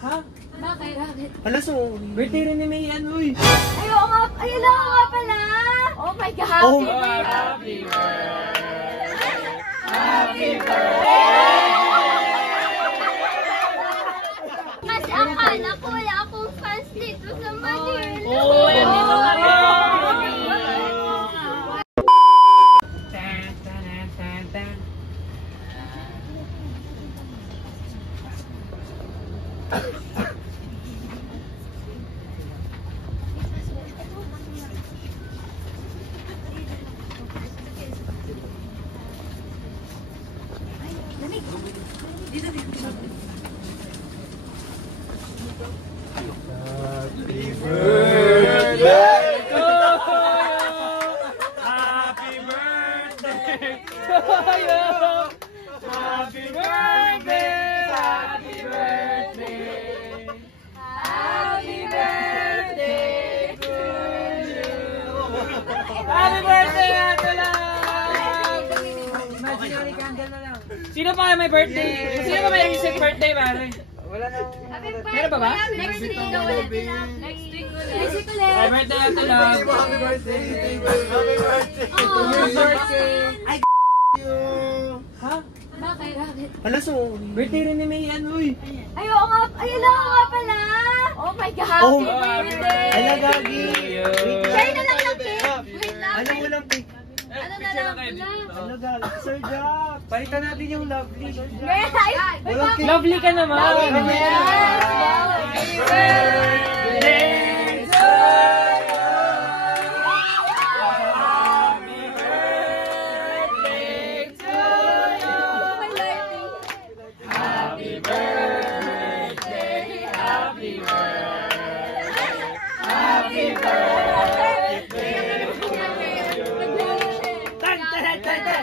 Ha? Bakit? Hala, so, birthday rin ni Mayan, uy. Ay, oo nga. Ayun na nga pala. Oh my God. Oh, Happy birthday! Happy birthday! Kasi akala ko wala akong fans dito sa Manila. Oh, dito kami! Happy birthday to you. Happy birthday to you. Happy birthday. Happy birthday. Happy birthday to you. Happy birthday, Ate Love. Imaginary candle na lang. Sino pa may birthday? Sino pa may recent birthday, pare? Wala na. Meron pa ba? Next week ulit. Next week ulit. Next week ulit. Happy birthday, Ate Love. Happy birthday. Happy birthday. Happy birthday. Ay, you. Ha? Bakit? Hala, so, birthday rin ni Mayan, uy. Ay, oo nga. Ayun na nga pala. Oh my God. Oh, Happy birthday. Hala, Gagi. Share na lang ng cake. Wait lang. Alam mo lang, cake. Ano na lang? Hala, Gagi. Sir Jack. Palitan natin yung lovely. Sir Jack. Yes! Walang cake. Lovely ka naman. Happy birthday to Happy birthday, happy birthday,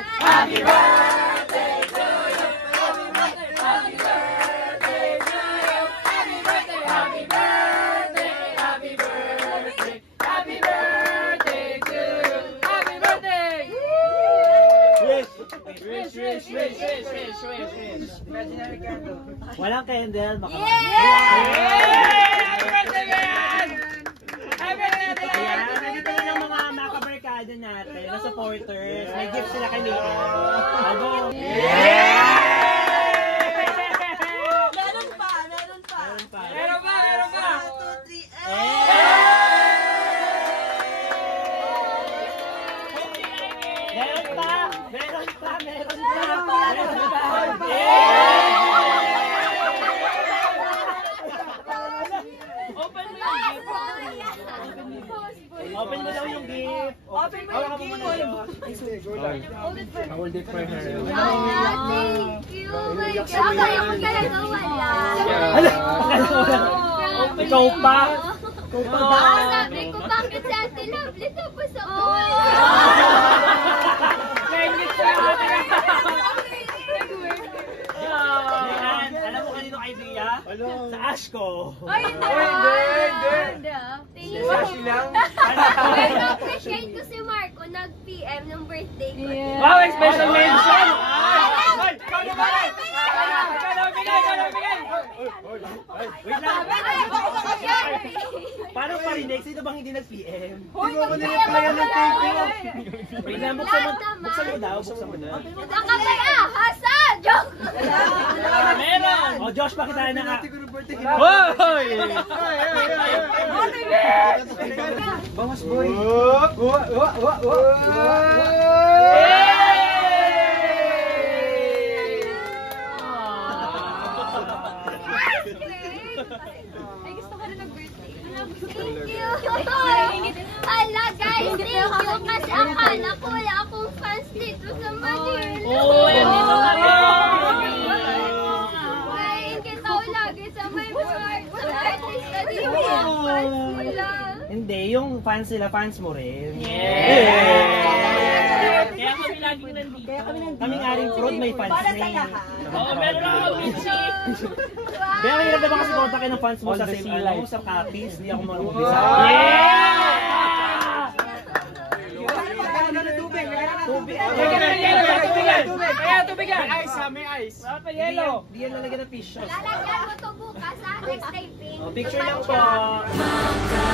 happy birthday to you. Happy birthday to you. Happy birthday to you. Happy birthday, happy birthday, happy birthday, happy birthday to you. Happy birthday. Wish. Imaginary candle. Walang candle. Baka Happy birthday, man! Happy birthday, Ayan, man! nandito na ng mga makabarkada natin, na supporters. May gift sila kay Mayan. Ano? Meron pa. Meron pa. Meron pa! 1, 2, 3, Meron pa! Open mo yung gift. Open mo daw yung gift. Open mo yung gift. Hold it for her. Thank you. Oh my God. Akala ko talaga wala. Ikaw pa? Sabi ko, bakit sa atin lovely tapos ako? Ayan, alam mo kanino idea? Sa Ashko. Ay, hindi. Thank you. Pero appreciate ko si Marco, nag-PM ng birthday ko. Wow, special mention! Wait lang. Paano parinig? Sino bang hindi nag-PM? Hindi ko niliplayan ng thank you. Wait lang, buksan mo daw. Saka pa hasa! Joke! Meron! Oh, Josh, pakita na nga. Hoy! Bawas, boy. Ay, gusto ko rin mag-birthday. Thank you! Ala, guys, thank you! Kasi akala ko wala akong fans dito sa Manila. Oh, dito kami! Ngayon kita ko lagi sa may heart. Sa artist na dito ang fans nila. Hindi, yung fans nila, fans mo rin. Kaya kami laging nandito. Kami nga rin, Fraud, may fans name. Oo, meron ako, Michi. Kaya mahirap naman kasi kontakin ng fans mo sa same sa Catis, hindi ako marunong. Yeah! Magkano na tubig? Tubig. Kaya tubig yan. May ice ha, may ice. Wala pa yelo. Di yan lalagyan ng fish sauce. Lalagyan mo to bukas ha, next taping. Picture lang po.